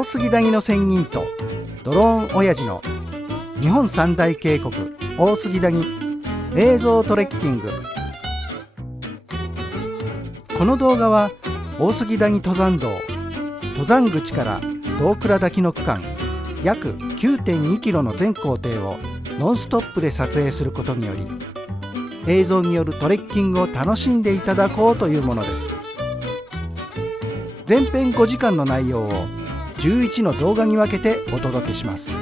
大杉谷の仙人とドローン親父の日本三大渓谷大杉谷映像トレッキング。この動画は大杉谷登山道登山口から道倉滝の区間約 9.2 キロの全行程をノンストップで撮影することにより、映像によるトレッキングを楽しんでいただこうというものです。前編5時間の内容を11の動画に分けてお届けします。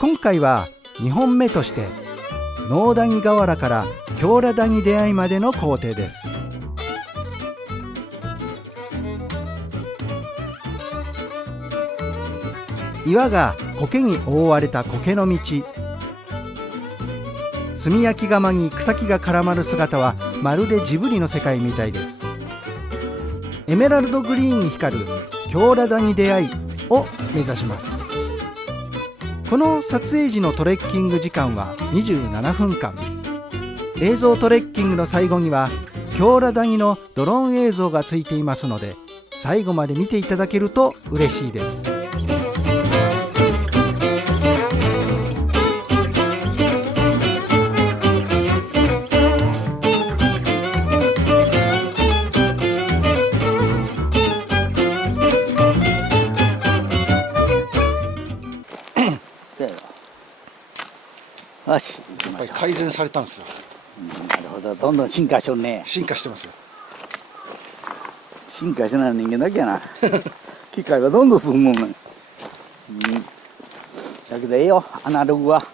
今回は2本目として能谷河原から京良谷出会いまでの行程です。岩が苔に覆われた苔の道、炭焼き窯に草木が絡まる姿はまるでジブリの世界みたいです。エメラルドグリーンに光る京良谷出会いを目指します。この撮影時のトレッキング時間は27分間。映像トレッキングの最後には京良谷のドローン映像がついていますので、最後まで見ていただけると嬉しいです。よし、やっぱり改善されたんですよ。なるほど、どんどん進化しようね。進化してますよ。進化しない人間だけやな。機械はどんどん進むもんね。だけどええよ、アナログは。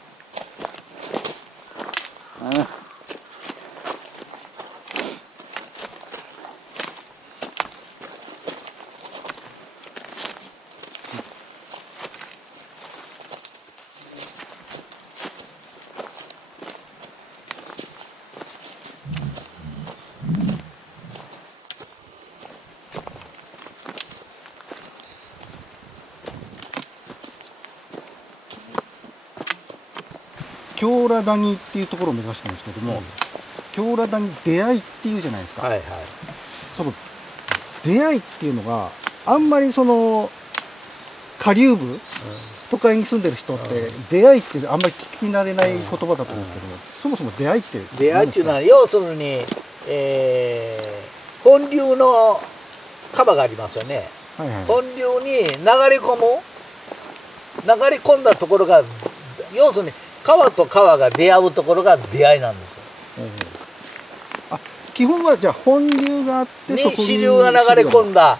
京良谷っていうところを目指したんですけども、京良谷出会いっていうじゃないですか。はいはい。その出会いっていうのがあんまりその下流部、都会に住んでる人って出会いってあんまり聞き慣れない言葉だと思うんですけども、そもそも出会いって出会いっていうのは要するに、本流の川がありますよね、はいはい、本流に流れ込んだところが、要するに川と川が出会うところが出会いなんですよ。基本はじゃあ本流があってに支流が流れ込んだ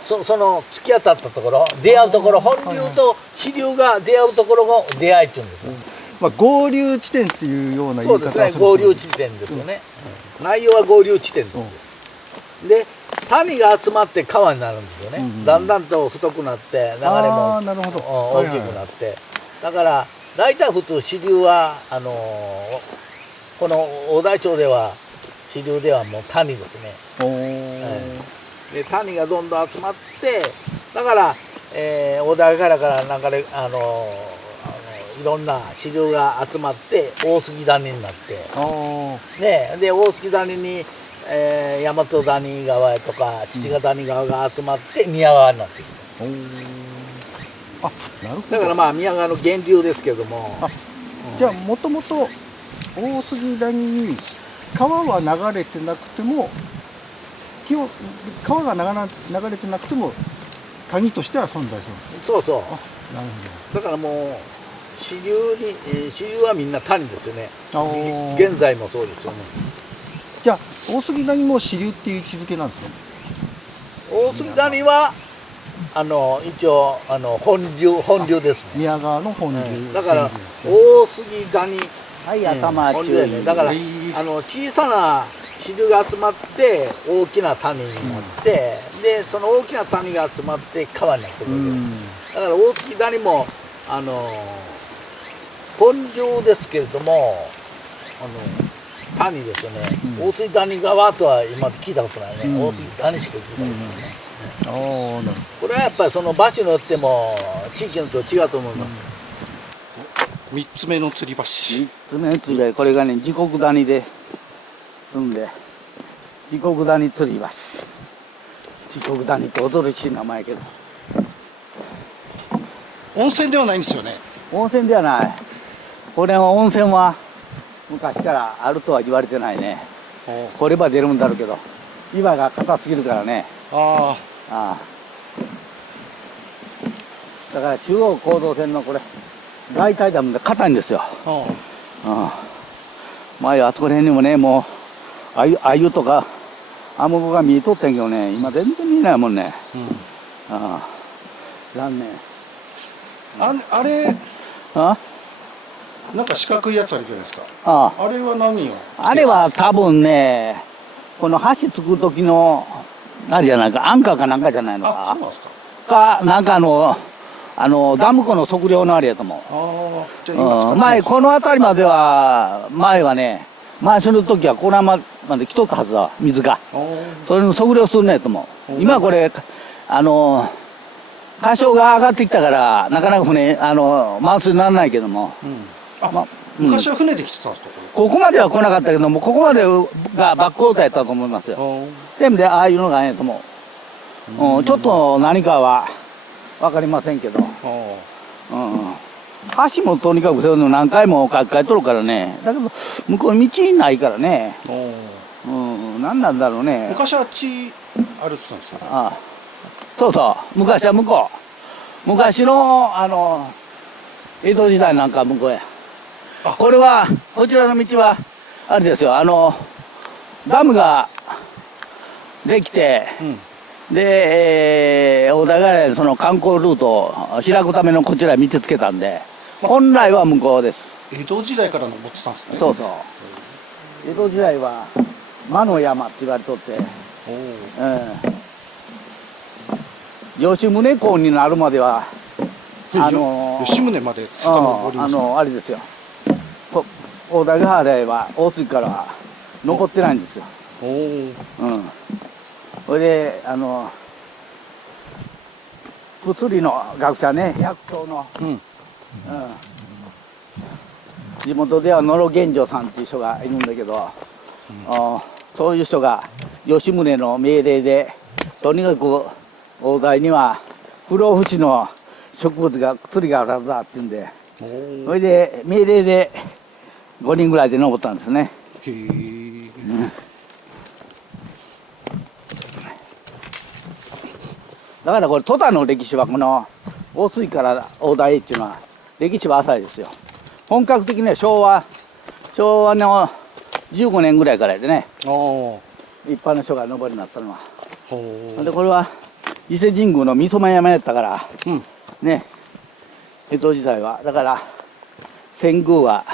その突き当たったところ、出会うところ、本流と支流が出会うところを出会いって言うんですよ。まあ、合流地点っていうような言い方をそうですね、合流地点ですよね、内容は合流地点ですよ。で谷が集まって川になるんですよね、だんだんと太くなって流れも大きくなって、だから大体普通支流はこの大台町では支流ではもう谷ですね。で谷がどんどん集まって、だから大台から流れいろんな支流が集まって大杉谷になって、ね、で大杉谷に大和谷川とか父ヶ谷川が集まって宮川になっていく。なるほど。だからまあ宮川の源流ですけども、じゃあもともと大杉谷に川は流れてなくても、川が流れてなくても谷としては存在するんですね。そうそう。なるだからもう支流はみんな谷ですよね。ほど。現在もそうですよね。じゃあ大杉谷も支流っていう位置づけなんですね。大杉谷は一応本流ですね。宮川の本流、だから大杉谷、はい、頭本流やね。だから小さな支流が集まって大きな谷になって、でその大きな谷が集まって川になってくる。だから大杉谷も本流ですけれども谷ですよね、大杉谷川とは今まで聞いたことないね、大杉谷しか聞いたことないね。これはやっぱりその場所によっても地域によって違うと思います。3つ目の吊り橋。3つ目の吊り橋、これがね、地獄谷で住んで、地獄谷吊り橋。地極谷って驚きしい名前やけど、温泉ではないんですよね。温泉ではない。これは温泉は昔からあるとは言われてないね。掘れば出るんだろうけど、岩が硬すぎるからね。あああ、だから中央構造線のこれ大体ダムで硬いんですよ。あ、前あそこら辺にもね、もうあゆとかアマゴが見えとったんやけどね、今全然見えないもんね。残念。あれあなんか四角いやつあるじゃないですか。ああれは何を？あれは多分ね、この橋作る時のあれじゃないか、アンカーかなんかじゃないのあ、かそうなんですか。なんかダム湖の測量のあれやと思う。ああ、じゃあ今使ってない前この辺りまでは前はね、前する時はこのまで来とったはずだ、水が。それの測量するねと思う。今これ河床が上がってきたからなかなか船満水にならないけども、昔は船で来てたんですか、ここまでは来なかったけども、ここまでがバックオーターやったと思いますよ。そういう意味でああいうのがええと思う。ちょっと何かは分かりませんけど、橋もとにかくそういうの何回も書き換えとるからね。だけど向こう道ないからね。何なんだろうね。昔はあっち歩いてたんですよ。そうそう、昔は向こう。昔の江戸時代なんか向こうや。これはこちらの道はあれですよ、ダムができて、で、大田原にその観光ルートを開くためのこちら道つけたんで、本来は向こうです。江戸時代から登ってたんですね。そうそう。江戸時代は魔の山って言われとって、吉宗公になるまでは吉宗まで遡りました。あれですよ。大田原へは大杉からは登ってないんですよ。それで物理の学者ね、薬草の、地元では野呂玄城さんっていう人がいるんだけど、そういう人が吉宗の命令でとにかく大台には不老不死の植物が薬があるはずだって言うんで、それで命令で5人ぐらいで登ったんですね。だからこれ戸田の歴史はこの大水から大台っていうのは歴史は浅いですよ。本格的には昭和の15年ぐらいからでね、一般の人が登りになったのは。でこれは伊勢神宮の三染山やったから、ね、江戸時代はだから遷宮は、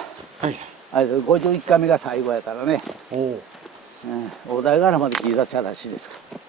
51回目が最後やからね、大台ヶ原まで聞いたちゃらしいですから。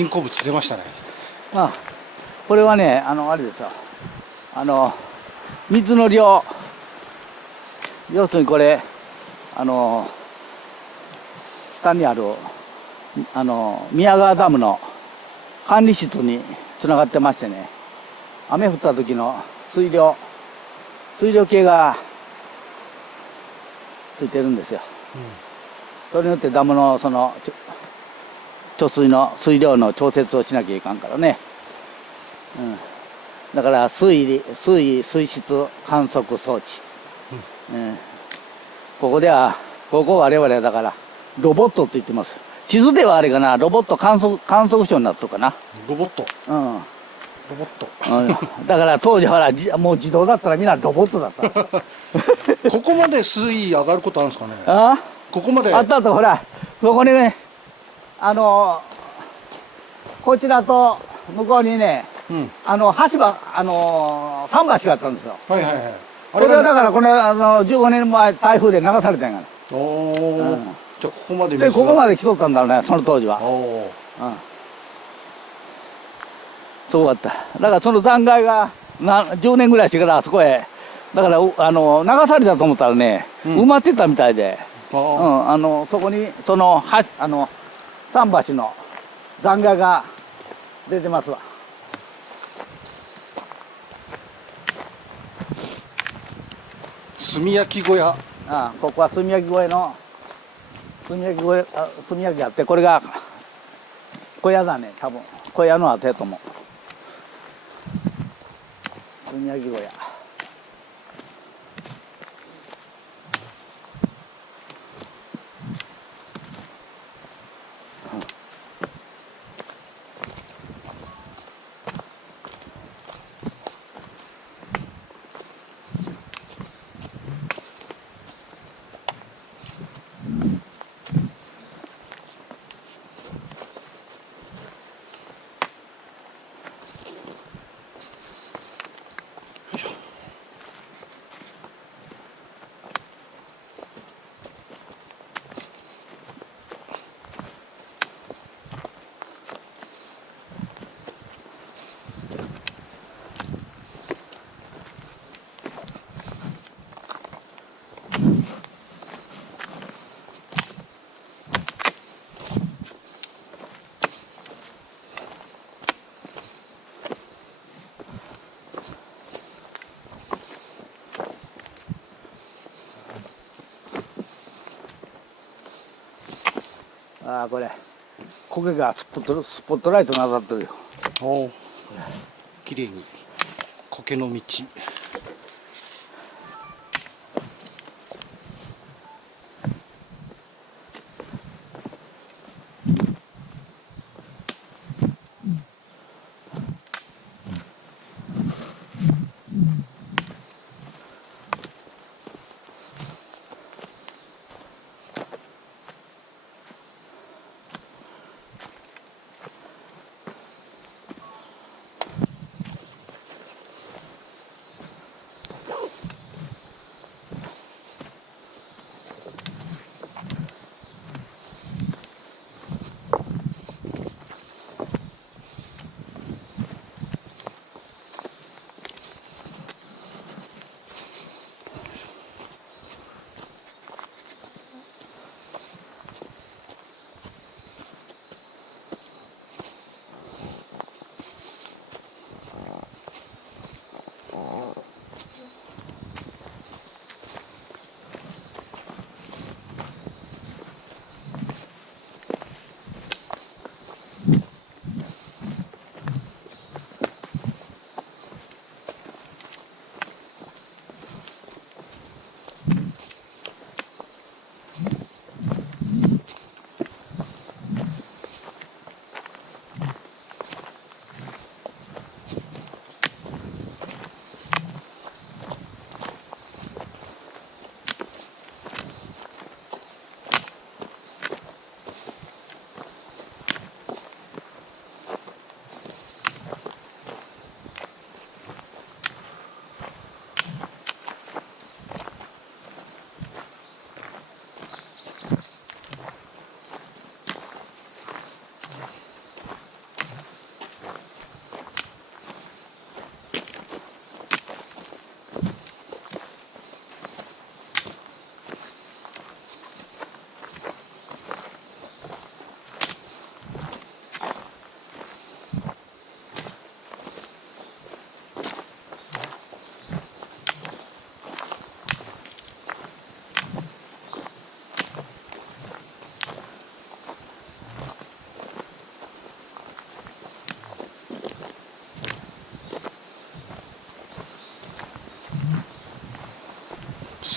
人工物出ましたね。あ、これはね、あれですよ。水の量。要するにこれ、下にある、宮川ダムの管理室につながってましてね、雨降った時の水量計がついてるんですよ。それによってダムのその貯水の水量の調節をしなきゃいかんからね。だから水質観測装置。ここ我々はだからロボットって言ってます。地図ではあれかな、ロボット観測所になってるかな。ロボット。ロボット。だから当時はもう自動だったらみんなロボットだった。ここまで水位上がることあるんですかね。ここまで。あったほら、ここにね、こちらと向こうにね、橋桟橋があったんですよ。はいはいはい。これはだからこの15年前台風で流されたんやから。じゃあここまででここまで来とったんだろうね、その当時は。すごかった。だからその残骸が10年ぐらいしてからあそこへ、だから流されたと思ったらね、埋まってたみたいで、そこにその桟橋の残骸が出てますわ。炭焼き小屋。ここは炭焼き小屋の炭焼きあって、これが小屋だね、多分小屋の跡やと思う。炭焼き小屋。これ苔がスポットライトが当たってるよ。綺麗に苔の道。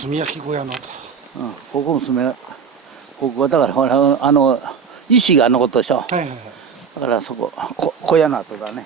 炭焼き小屋のと。うん、ここもここはだからほら石が残ったでしょ。はいはいはい。だからそこ小屋の跡だね。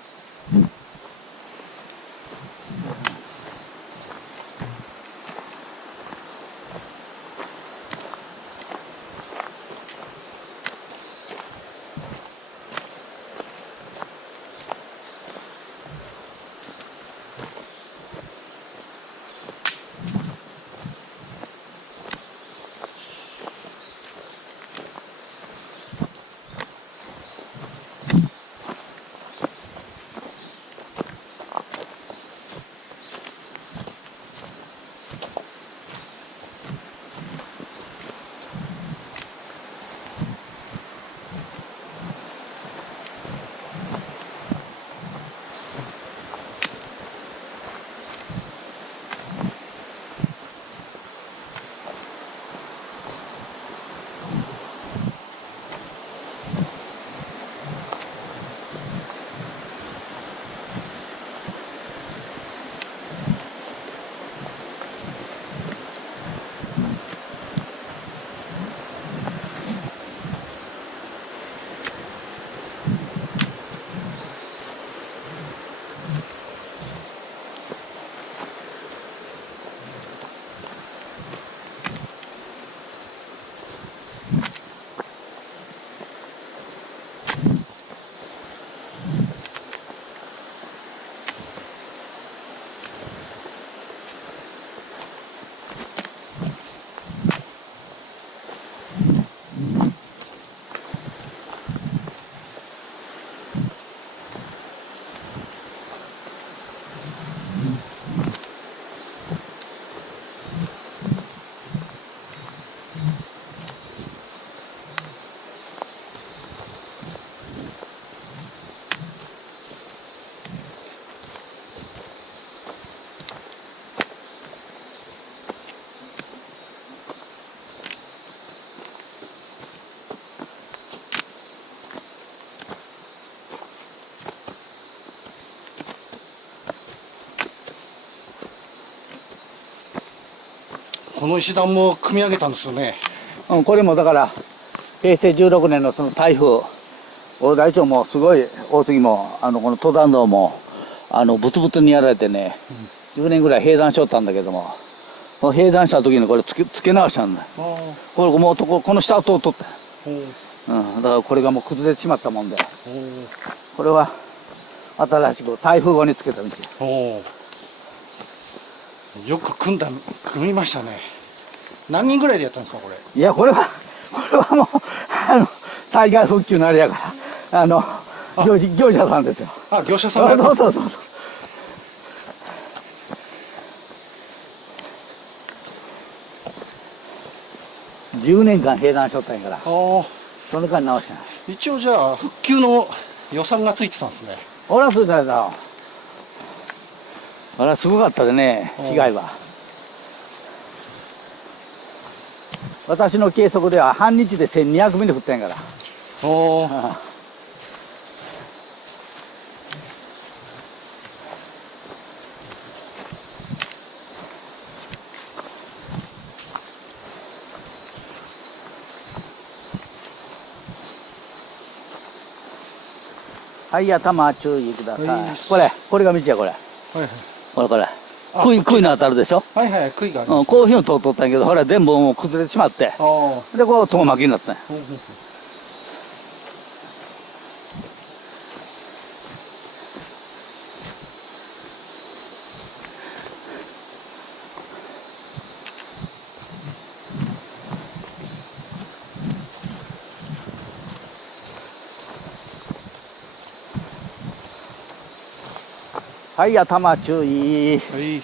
この石段も組み上げたんですよね。うん、これもだから平成16年のその台風大台町もすごい大杉もこの登山道もブツブツにやられてね、10年ぐらい閉山しとったんだけども、この閉山した時にこれ付け直したんだ。これもうこの下を通っとった。うん、だからこれがもう崩れてしまったもんで、これは新しく台風後につけた道。よく組みましたね。何人ぐらいでやったんですかこれ。いやこれはもう災害復旧のあれやから業者さんですよ。あ、業者さんがやったんですか。そう10年間閉山しとったんやから、その間直したん。一応じゃあ復旧の予算がついてたんですね。ほらそうだよ。あれはすごかったでね、被害は。私の計測では半日で1200ミリ降ったんやから。はい、頭注意ください。これが道やこれ。これ。杭の当たるでしょ。はいはい、杭があります。こういうふうに通っとったんやけど、ほら全部もう崩れてしまって、でこう遠巻きになったんや。はい、頭注意。はい。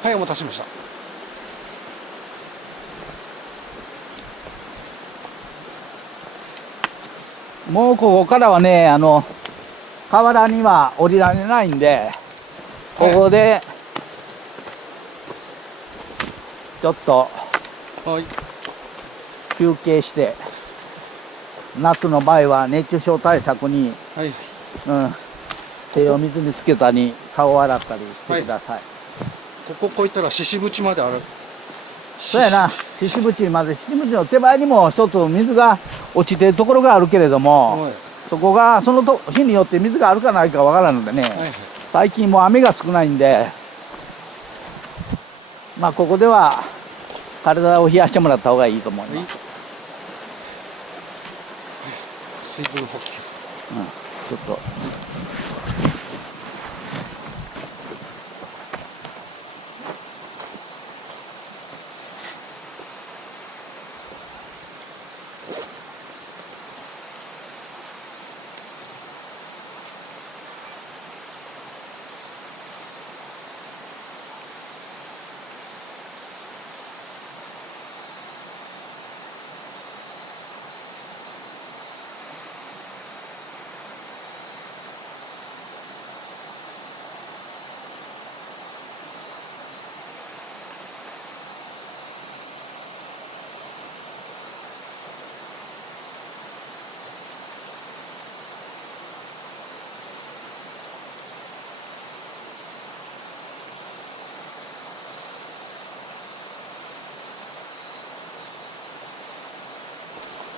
はい、お待たせしました。もうここからはね、河原には降りられないんで、ここで、ちょっとはい。休憩して、夏の場合は熱中症対策に、はい。手を水につけたり、顔を洗ったりしてください。ここ越えたら獅子淵まである。そうやな、獅子淵まで、獅子淵の手前にも一つ水が落ちてるところがあるけれども、はい。そこがその日によって水があるかないかわからんのでね、はい。最近もう雨が少ないんで、まあここでは体を冷やしてもらった方がいいと思います。水分補給。ちょっと。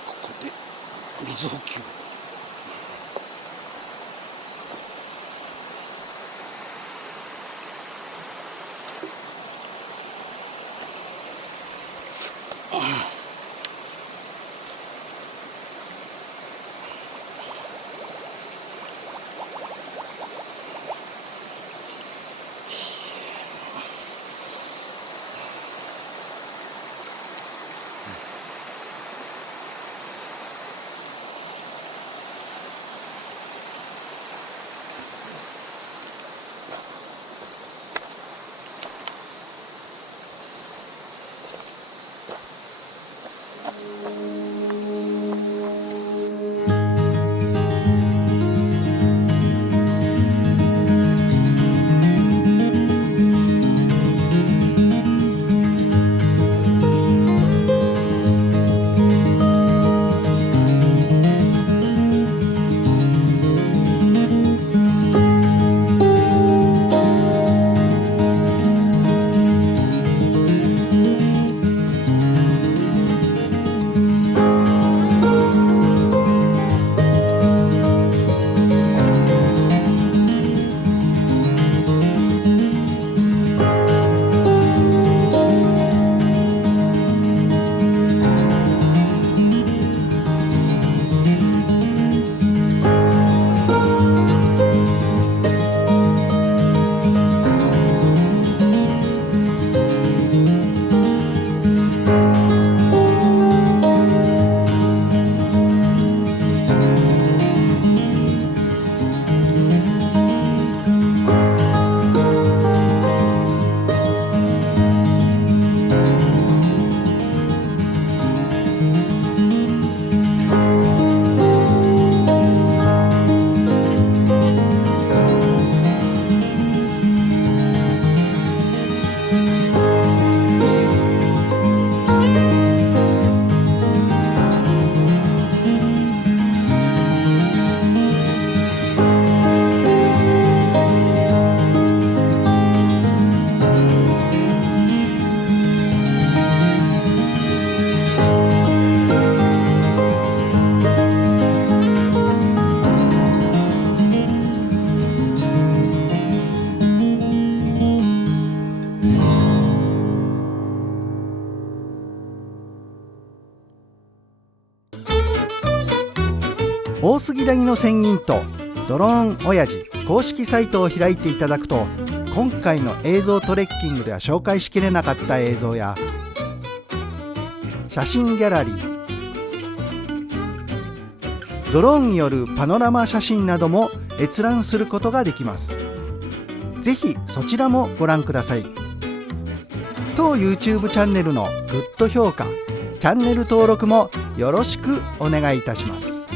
ここで水補給。大杉谷の仙人とドローン親父公式サイトを開いていただくと、今回の映像トレッキングでは紹介しきれなかった映像や写真ギャラリー、ドローンによるパノラマ写真なども閲覧することができます。ぜひそちらもご覧ください。当 YouTube チャンネルのグッド評価、チャンネル登録もよろしくお願いいたします。